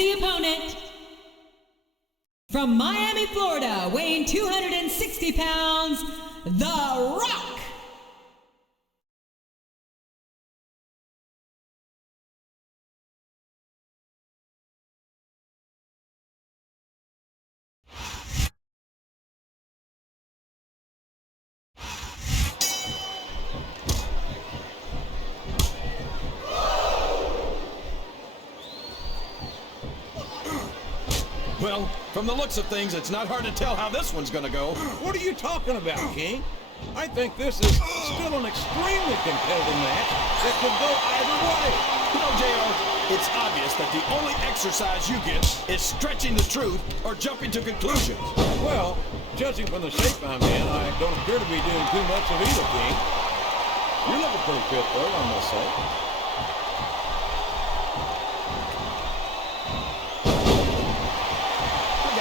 the opponent, from Miami, Florida, weighing 260 pounds, The Rock. Well, from the looks of things, it's not hard to tell how this one's gonna go. What are you talking about, King? I think this is still an extremely competitive match that could go either way. You know, JR, it's obvious that the only exercise you get is stretching the truth or jumping to conclusions. Well, judging from the shape I'm in, I don't appear to be doing too much of either, King. You're looking pretty fit, though, I must say.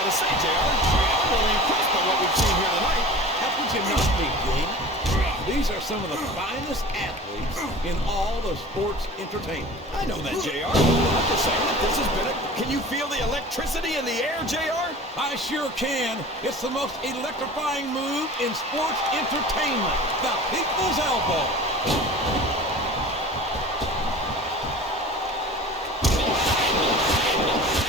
Say, JR, I'm really impressed by what we've seen here tonight. How could you not be, King? These are some of the finest athletes in all of sports entertainment. I know that, JR. I'm just saying that this has been a... Can you feel the electricity in the air, JR? I sure can. It's the most electrifying move in sports entertainment. The people's elbow.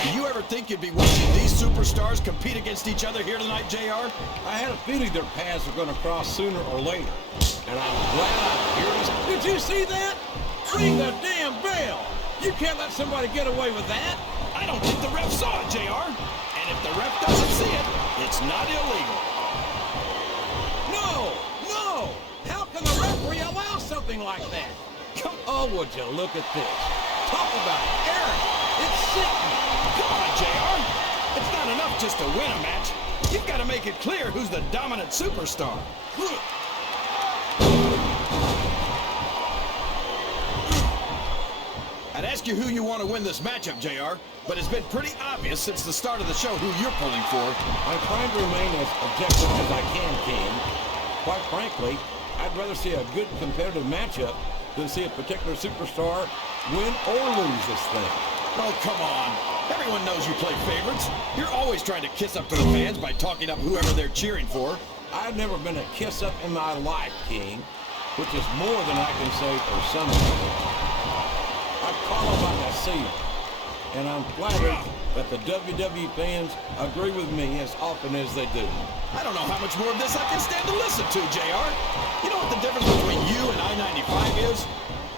Do you ever think you'd be watching these superstars compete against each other here tonight, JR? I had a feeling their paths were going to cross sooner or later, and I'm glad I'm here. Did you see that? Ring the damn bell! You can't let somebody get away with that. I don't think the ref saw it, JR. And if the ref doesn't see it, it's not illegal. No! No! How can the referee allow something like that? Oh, would you look at this? Talk about arrogant. It's sickening. Come on, JR. It's not enough just to win a match. You've got to make it clear who's the dominant superstar. I'd ask you who you want to win this matchup, JR, but it's been pretty obvious since the start of the show who you're pulling for. I'm trying to remain as objective as I can, King. Quite frankly, I'd rather see a good competitive matchup than see a particular superstar win or lose this thing. Oh, come on. Everyone knows you play favorites. You're always trying to kiss up to the fans by talking up whoever they're cheering for. I've never been a kiss up in my life, King, which is more than I can say for some people. I call them like I see them, and I'm flattered that the WWE fans agree with me as often as they do. I don't know how much more of this I can stand to listen to, JR. You know what the difference between you and I-95 is?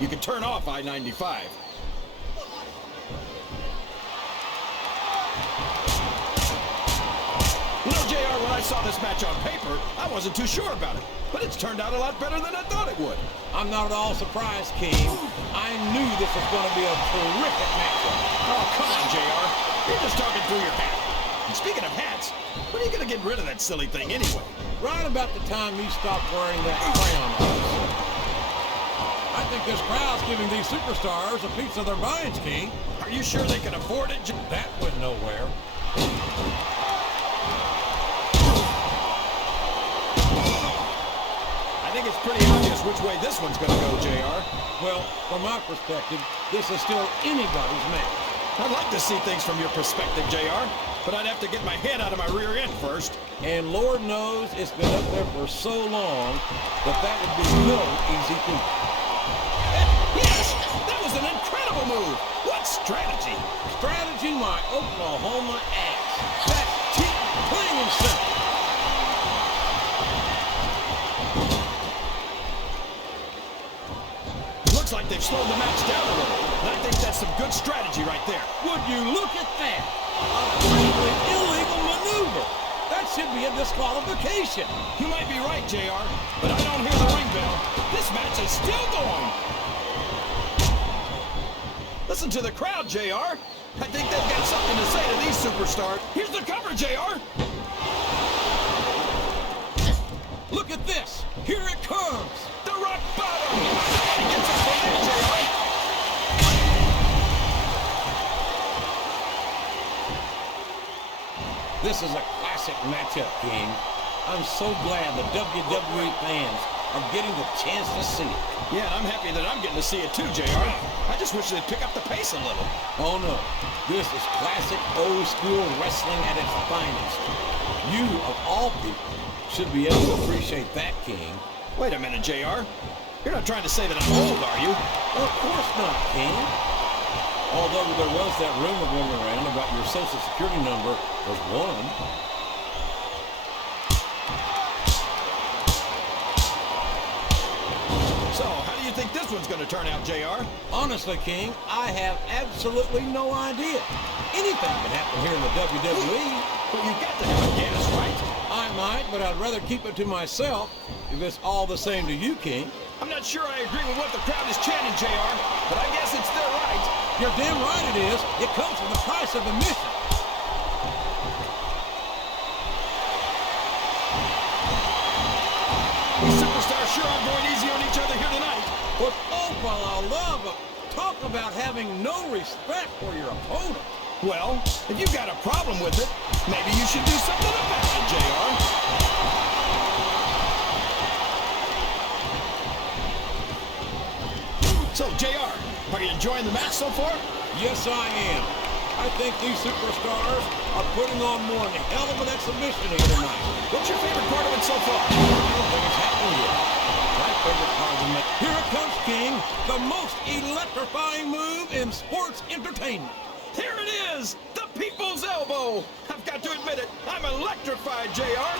You can turn off I-95. You know, JR, when I saw this match on paper, I wasn't too sure about it. But it's turned out a lot better than I thought it would. I'm not at all surprised, King. I knew this was going to be a terrific matchup. Oh, come on, JR. You're just talking through your hat. And speaking of hats, when are you going to get rid of that silly thing anyway? Right about the time you stop wearing that crown on us. I think this crowd's giving these superstars a piece of their minds, King. Are you sure they can afford it? That went nowhere. I think it's pretty obvious which way this one's going to go, JR. Well, from my perspective, this is still anybody's match. I'd like to see things from your perspective, JR, but I'd have to get my head out of my rear end first. And Lord knows it's been up there for so long that would be no easy feat. Yes! That was an incredible move! What strategy? Strategy, my Oklahoma ass. That's cheap, plain and simple. Looks like they've slowed the match down a little. And I think that's some good strategy right there. Would you look at that? A completely illegal maneuver. That should be a disqualification. You might be right, JR, but I don't hear the ring bell. This match is still going. Listen to the crowd, JR. I think they've got something to say to these superstars. Here's the cover, JR. Look at this. Here it comes. The rock bottom. He gets up from there, JR. This is a classic matchup, King. I'm so glad the WWE fans are getting the chance to see it. Yeah, and I'm happy that I'm getting to see it too, JR. I just wish they'd pick up the pace a little. Oh no, this is classic old school wrestling at its finest. You, of all people, should be able to appreciate that, King. Wait a minute, JR. You're not trying to say that I'm old, are you? Of course not, King. Although there was that rumor going around about your social security number was 1. So, how do you think this one's going to turn out, JR? Honestly, King, I have absolutely no idea. Anything can happen here in the WWE. But you've got to have a guess, right? I might, but I'd rather keep it to myself if it's all the same to you, King. I'm not sure I agree with what the crowd is chanting, JR, but I guess it's their right. You're damn right it is. It comes with the price of admission. These superstars sure are going easy on each other here tonight. But oh, for the love of... Talk about having no respect for your opponent. Well, if you've got a problem with it, maybe you should do something about it, JR. So, JR, are you enjoying the match so far? Yes, I am. I think these superstars are putting on one hell of an exhibition here tonight. What's your favorite part of it so far? I don't think it's happened yet. My favorite part of the match. Here it comes, King. The most electrifying move in sports entertainment. Here it is, the people's elbow. I've got to admit it, I'm electrified, JR.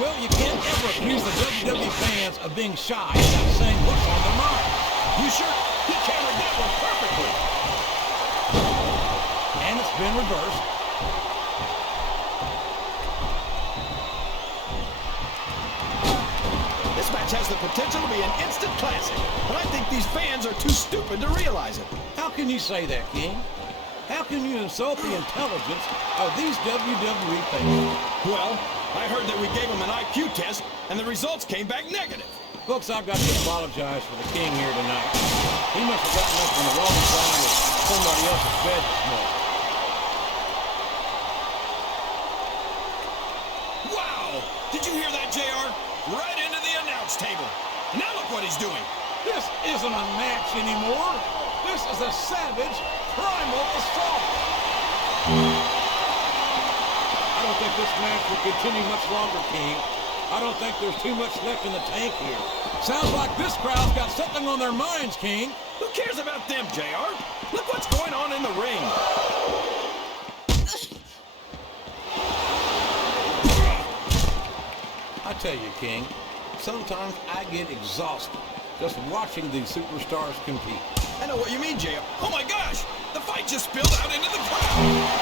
Well, you can't ever accuse the WWE fans of being shy without saying what's on their mind. You sure? He countered that one perfectly. And it's been reversed. This match has the potential to be an instant classic, but I think these fans are too stupid to realize it. How can you say that, King? How can you insult the intelligence of these WWE fans? Well, I heard that we gave them an IQ test, and the results came back negative. Folks, I've got to apologize for the King here tonight. He must have gotten up on the wrong side of somebody else's bed this morning. Wow! Did you hear that, JR? Right into the announce table. Now look what he's doing. This isn't a match anymore. This is a savage, primal assault. I don't think this match will continue much longer, King. I don't think there's too much left in the tank here. Sounds like this crowd's got something on their minds, King. Who cares about them, JR? Look what's going on in the ring. I tell you, King, sometimes I get exhausted just watching these superstars compete. I know what you mean, JR. Oh my gosh! The fight just spilled out into the crowd.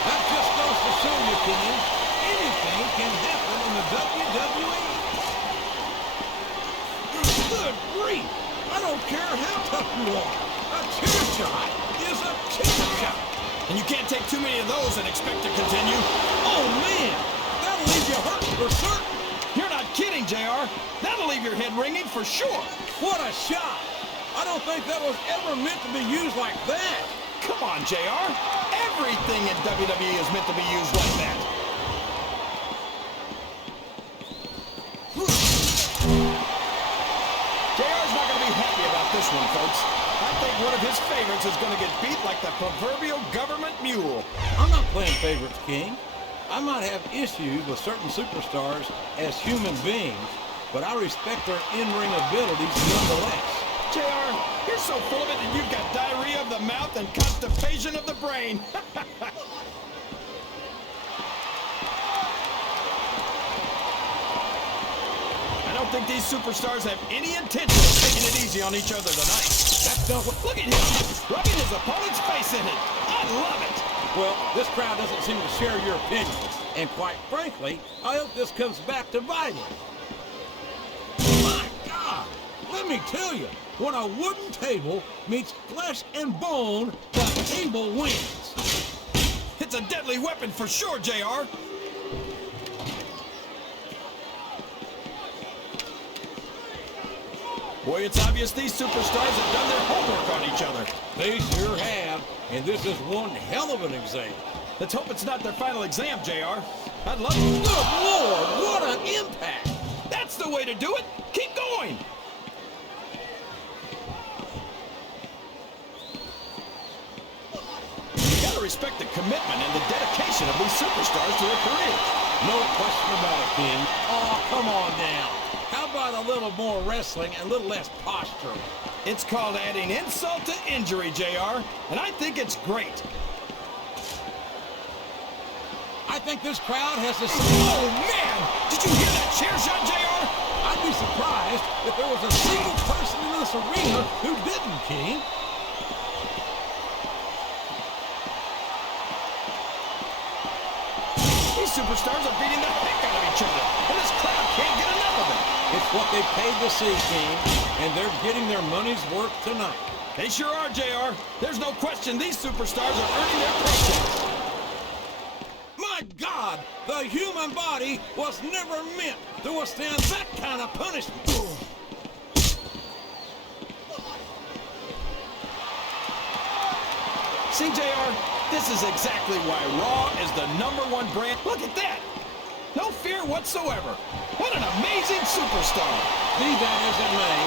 That just goes to show you, King, anything can happen in the WWE. Good grief! I don't care how tough you are. A chair shot is a chair shot. And you can't take too many of those and expect to continue. Oh, man! That'll leave you hurting for certain. You're not kidding, JR. That'll leave your head ringing for sure. What a shot! I don't think that was ever meant to be used like that. Come on, JR. Everything in WWE is meant to be used like that. JR's not going to be happy about this one, folks. I think one of his favorites is going to get beat like the proverbial government mule. I'm not playing favorites, King. I might have issues with certain superstars as human beings, but I respect their in-ring abilities nonetheless. JR, you're so full of it that you've got diarrhea of the mouth and constipation of the brain. I don't think these superstars have any intention of taking it easy on each other tonight. That's not what... Look at him, rubbing his opponent's face in it. I love it. Well, this crowd doesn't seem to share your opinion. And quite frankly, I hope this comes back to bite him. My God! Let me tell you, when a wooden table meets flesh and bone, the table wins. It's a deadly weapon for sure, JR. Boy, it's obvious these superstars have done their homework on each other. They sure have, and this is one hell of an exam. Let's hope it's not their final exam, JR. I'd love to. Good Lord, what an impact! That's the way to do it. Keep going. You gotta respect the commitment and the dedication of these superstars to their careers. No question about it, King. Oh, come on now. How about a little more wrestling and a little less posturing? It's called adding insult to injury, JR, and I think it's great. I think this crowd has the... Oh, man! Did you hear that chair shot, JR? I'd be surprised if there was a single person in this arena who didn't, King. These superstars are beating the heck out of each other, and this crowd can't get enough of it. It's what they paid to see, King, and they're getting their money's worth tonight. They sure are, JR. There's no question these superstars are earning their paychecks. My God, the human body was never meant to withstand that kind of punishment. See, JR, this is exactly why Raw is the #1 brand. Look at that. No fear whatsoever. What an amazing superstar. Be that as it may,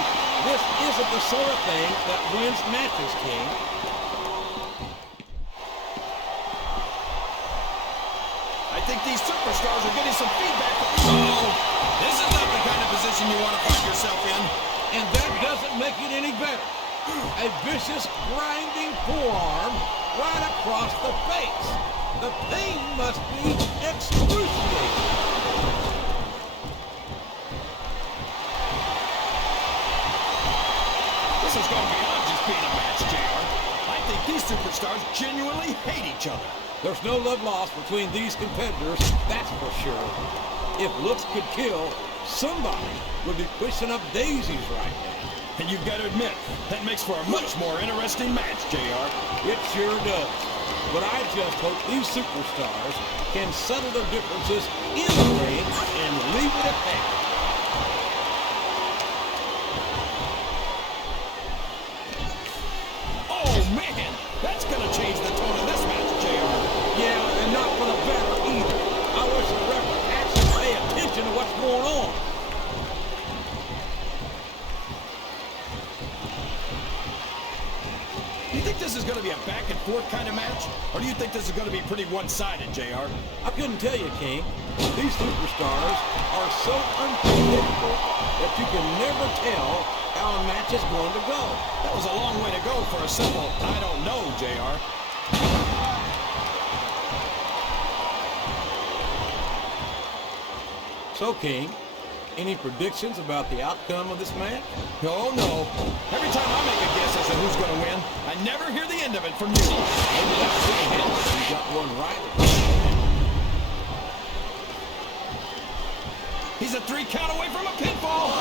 this isn't the sort of thing that wins matches, King. I think these superstars are getting some feedback. Oh, this is not the kind of position you want to find yourself in. And that doesn't make it any better. A vicious, grinding forearm right across the face. The pain must be excruciating. This is going beyond just being a match, JR. I think these superstars genuinely hate each other. There's no love lost between these competitors, that's for sure. If looks could kill, somebody would be pushing up daisies right now. And you've got to admit, that makes for a much more interesting match, JR. It sure does. But I just hope these superstars can settle their differences in the ring and leave it at that. Oh, man! That's going to change the tone of this match, JR. Yeah, and not for the better either. I wish the ref would actually pay attention to what's going on. Do you think this is going to be a back-and-forth kind of match? Or do you think this is going to be pretty one-sided, JR? I couldn't tell you, King. These superstars are so unpredictable that you can never tell how a match is going to go. That was a long way to go for a simple, I don't know, JR. So, King, any predictions about the outcome of this match? No, no. Every time I make a guess as to who's going to win, I never hear the end of it from you. Maybe that's the hint. You got one right. He's a 3 count away from a pinfall.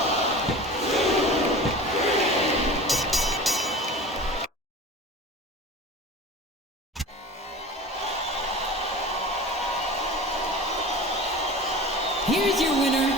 Here's your winner,